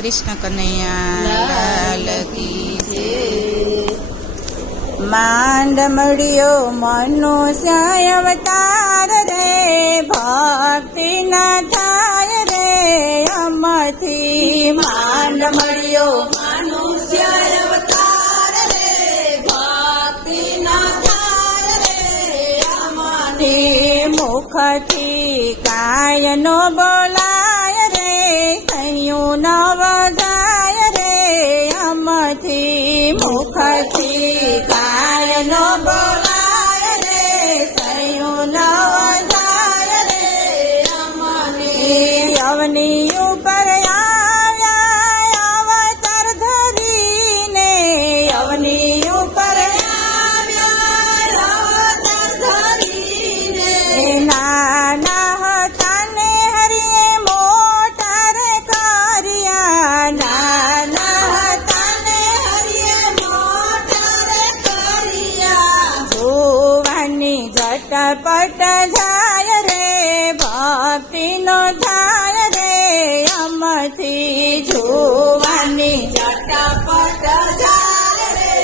કૃષ્ણ કનૈયા લાલ કી જય। માંડ મળ્યો મનુષ્ય અવતાર રે, ભક્તિ ના થાય રે અમથી। માંડ મળ્યો મનુષ્ય અવતાર રે, ભક્તિ ના થાય રે અમથી। મુખથી કાય નો બોલાય રે, સૈયું ન વજાય રે અમથી। મુખથી કાય નો બોલાય રે, સૈયું ન વજાય રે અમથી। અવની ઉપર આવ્યા અવતાર ધરીને, અવની ઉપર આવ્યા અવતાર ધરીને। નાના હતા ને હરિએ મોટા રે કર્યા, નાના હતા ને હરિએ મોટા રે કર્યા। જોવાની ઝટપટ જાય રે, ભક્તિ નો થાય રે અમથી। જોવાની ઝટપટ જાય રે,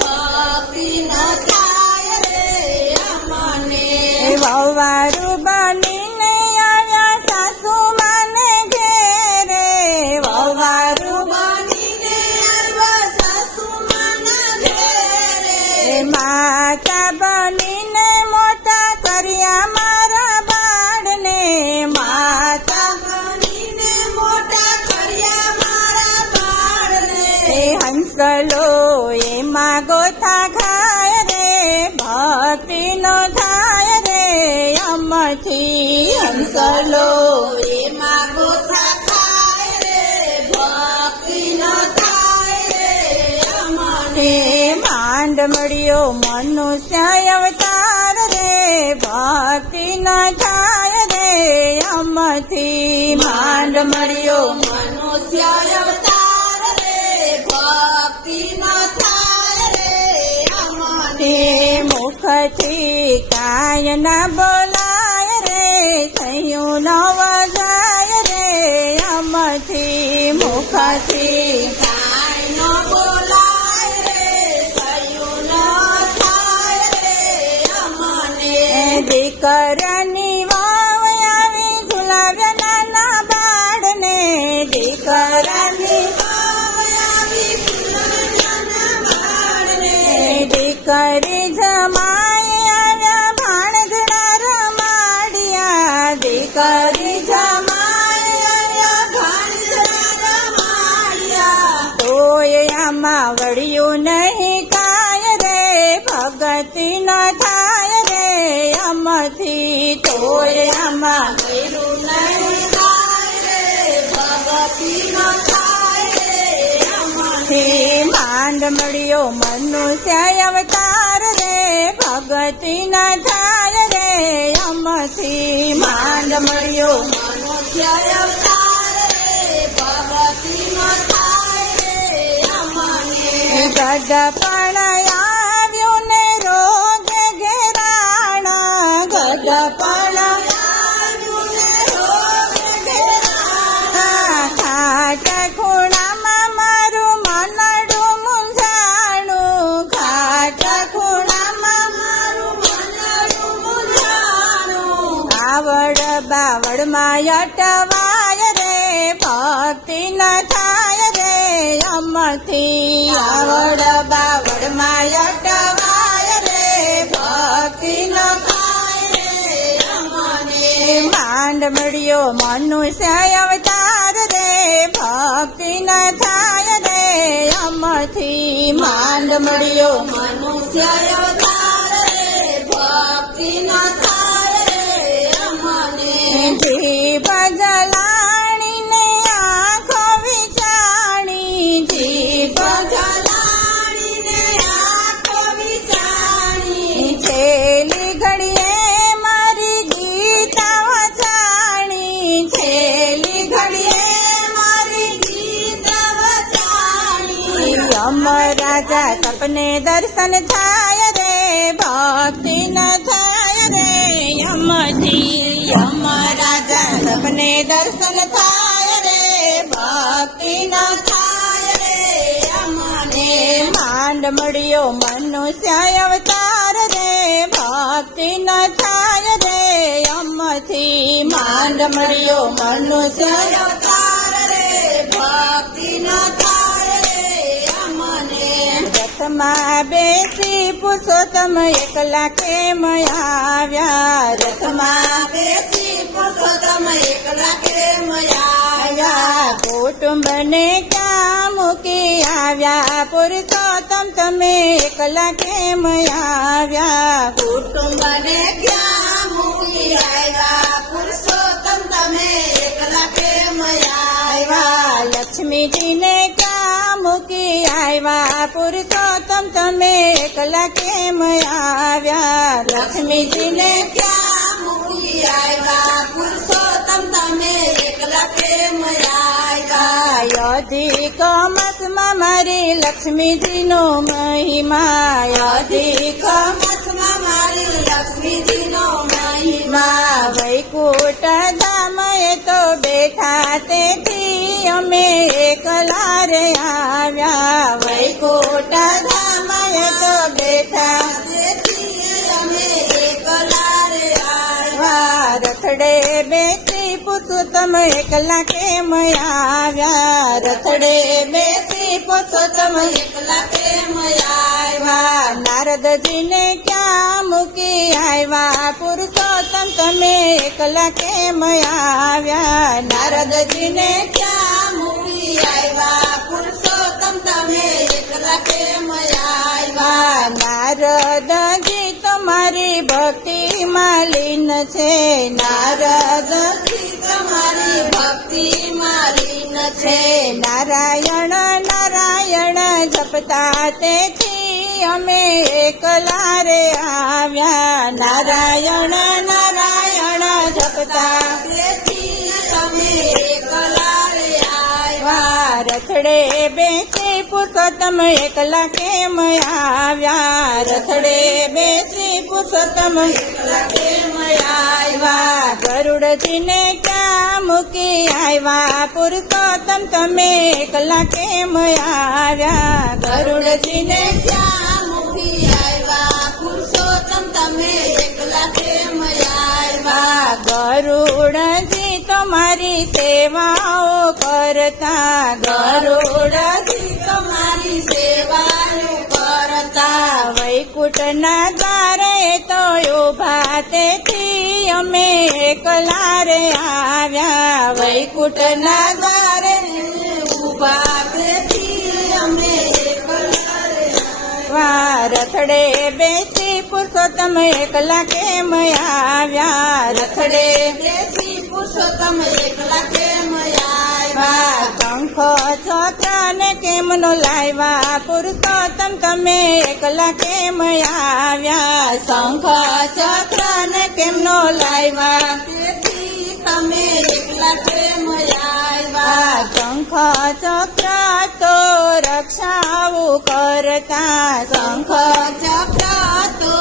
ભક્તિ નો થાય રે અમને। વવારું બનીને આવ્યા સાસુ માને ઘેરે, વવારું બનીને આવ્યા સાસુ માના ઘેરે। માતા બનીને મોટા કર્યા મારા બાળને, માતા બનીને મોટા કર્યા મારા બાળને। હંસલો એમાં ગોથા ખાય રે, ભક્તિ નો થાય રે અમથી। હંસલો એમાં ગોથા ખાય રે, ભક્તિ નો થાય રે અમને। માંડ મળ્યો મનુષ્ય અવતાર રે, ભક્તિ ન થાય રે અમથી। માંડ મળ્યો મનુષ્ય અવતાર રે, ભક્તિ ન થાય રે અમને। મુખથી કાય ના બોલાય રે, સૈયું ન વજાય રે અમથી। મુખથી કાય ન બોલાય રે, સૈયું ન થાય રે અમને। દીકરાની વાવ આવી ઝુલાવ્યા નાના બાળને, દીકરાની વાવ આવી ઝુલાવ્યા નાના બાળને। દીકરી જમાઈ આવ્યા ભાણજડા રમાડ્યા, દીકરી જમાઈ આવ્યા ભાણજડા રમાડ્યા। તોય આમાં વળ્યું નહીં કાય રે, ભગતિ ન થાય રે અમથી। તોય આમાં વળ્યું નહીં કાય રે, ભગતિ ન થાય રે અમથી। માંડ મળ્યો મનુષ્ય અવતાર રે, ભગતિ ન થાય રે અમથી। માંડ મળ્યો મનુષ્ય અવતાર રે, ભગતિ ન થાય રે અમને। ગડપણ આવ્યું ને રોગ ઘેરાણ, ગડપણ આવ્યું ને રોગ ઘેરાણ। ખાટ ખૂણામાં મારું મનડું મૂંઝાણું, ખાટ ખૂણામાં મારું મનડું મૂંઝાણું। આવડ બાવડમાં અટવાય રે, ભક્તિ ન થાય રે અમથી। આવડ બાવડમાં અટવાય રે, ભક્તિ ન થાય રે અમને। માંડ મળ્યો મનુષ્ય અવતાર રે, ભક્તિ ન થાય રે અમથી। માંડ મળ્યો મનુષ્ય અવતાર રે, ભક્તિ ન થાય રે અમને। જીભ જલાણીને આંખો વિચાણી, જીભ જલાણીને આંખો વિચાણી। છેલ્લી ઘડીએ મારી ગીતા વચાણી, છેલ્લી ઘડીએ મારી ગીતા વચાણી। યમ રાજા સપને દર્શન થાય રે, ભક્તિ ન થાય રે અમથી। યમ રાજા સપને દર્શન થાય રે, ભક્તિ ન મળ્યો મનુષ્ય અવતાર રે ભક્તિ ન થાય રે અમથી માંડ મળ્યો મનુષ્ય અવતાર રે ભક્તિ ન થાય રે અમને રથમાં બેસી પુરુષોત્તમ એકલા કેમ આવ્યા રથમાં બેસી પુરુષોત્તમ એકલા કેમ આવ્યા કુટુંબને ક્યાં મૂકી આવ્યા પુરુષોત્તમ તમે એકલા કેમ આવ્યા કુટુંબને ક્યાં મૂકી આવ્યા પુરુષોત્તમ તમે એકલા કેમ આવ્યા લક્ષ્મીજીને ક્યાં મૂકી આવ્યા પુરુષોત્તમ તમે એકલા કેમ આવ્યા લક્ષ્મીજીને ક્યાં મૂકી આવ્યા પુરુષોત્તમ તમે એકલા કેમ આવ્યા અધિક માસમાં મારી લક્ષ્મીજીનો મહિમા અધિક માસમાં મારી લક્ષ્મીજીનો મહિમા વૈકુંઠ ધામ એ તો બેઠા તેથી અમે એકલા રે આવ્યા વૈકુંઠ ધામ એ તો બેઠા તેથી અમે એકલા રે આવ્યા રથડે બેસી પુરુષોત્તમ એકલા કેમ આવ્યા રથડે બેસી પુરુષોત્તમ એકલા કેમ આવ્યા નારદજીને ક્યાં મૂકી આવ્યા પુરુષોત્તમ તમે એકલા કેમ આવ્યા નારદજીને ક્યાં મૂકી આવ્યા પુરુષોત્તમ તમે એકલા કેમ આવ્યા નારદજી તમારી ભક્તિમાં લીન છે નારદજી તમારી ભક્તિમાં લીન છે નારાયણ નારાયણ જપતા તેથી અમે એકલા રે આવ્યા નારાયણ નારાયણ જપતા તેથી અમે એકલા રે આવ્યા રથડે બેસી પુરુષોત્તમ એકલા કેમ આવ્યા રથડે બેસી પુરુષોત્તમ એકલા કેમ આવ્યા ગરુડજીને ક્યાં મૂકી આવ્યા પુરુષોત્તમ તમે એકલા કેમ આવ્યા ગરુડજીને ક્યાં મૂકી આવ્યા પુરુષોત્તમ તમે એકલા કેમ આવ્યા ગરુડજી તમારી સેવાઓ કરતા ગરુડજી તમારી સેવાઓ કરતા વૈકુંઠના દ્વારે તો ઉભા તેથી અમે એકલા રે આવ્યા વૈકુંઠના દ્વારે ઉભા તેથી અમે એકલા રે આવ્યા રથડે બેસી પુરુષોત્તમ એકલા કેમ આવ્યા રથડે બેસી પુરુષોત્તમ એકલા કેમ આવ્યા શંખ ચક્ર ને કેમનો લાવ્યા પુરુષોત્તમ તમે એકલા કેમ આવ્યા શંખ ચક્ર ને કેમનો લાવ્યા તેથી તમે એકલા કેમ આવ્યા શંખ ચક્ર તો રક્ષાવું કરતા શંખ ચક્ર તો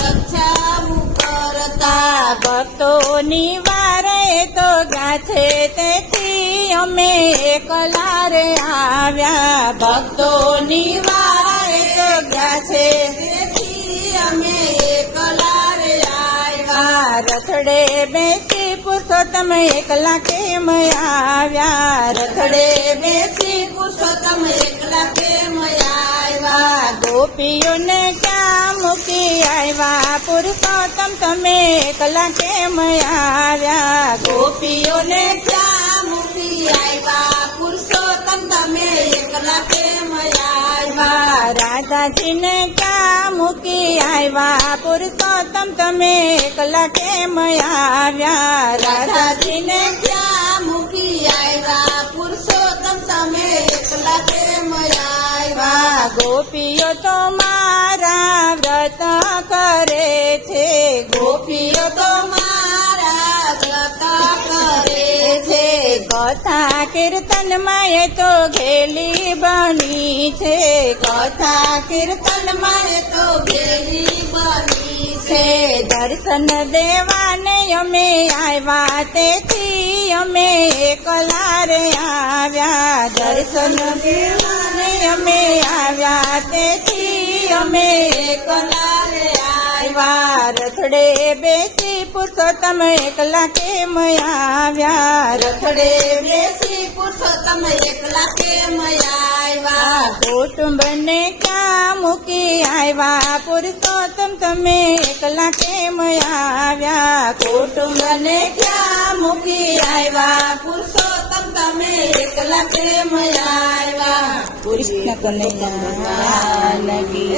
રક્ષાવું કરતા ભક્તોની વારે તો ગાથે તેથી અમે એકલા રે આવ્યા ભક્તોની વારે તો ગાથે તેથી અમે એકલા રે આવ્યા રથડે બેસી પુરુષોત્તમ એકલા કેમ આવ્યા રથડે બેસી પુરુષોત્તમ એકલા કેમ આવ્યા ગોપીઓને ક્યાં મૂકી આવ્યા પુરુષોત્તમ તમે એકલા કેમ આવ્યા ગોપીઓને ક્યાં મૂકી આવ્યા પુરુષોત્તમ તમે એકલા કેમ આવ્યા રાધાજીને ક્યાં મૂકી આવ્યા પુરુષોત્તમ તમે એકલા કેમ આવ્યા રાધાજીને ક્યાં મૂકી આવ્યા પુરુષોત્તમ તમે એકલા કેમ આવ્યા ગોપીઓ તો મારા વ્રત કરે છે ગોપીઓ તો મારા વ્રત કરે છે કથા કીર્તનમાં એ તો ઘેલી બની છે કથા કીર્તનમાં એ તો ઘેલી બની છે દર્શન દેવાને અમે આવ્યા તેથી અમે એકલા રે આવ્યા દર્શન દેવાને અમે આવ્યા તેથી અમે એકલા રે આવ્યા રથડે બેસી પુરુષોત્તમ એકલા કેમ આવ્યા રથડે બેસી પુરુષોત્તમ એકલા કેમ આવ્યા કુટુંબને ક્યાં મૂકી આવ્યા પુરુષોત્તમ તમે એકલા કેમ આવ્યા કુટુંબને ક્યાં મૂકી આવ્યા પુરુષોત્તમ તમે એકલા કેમ આવ્યા કૃષ્ણ કનૈયા લાગી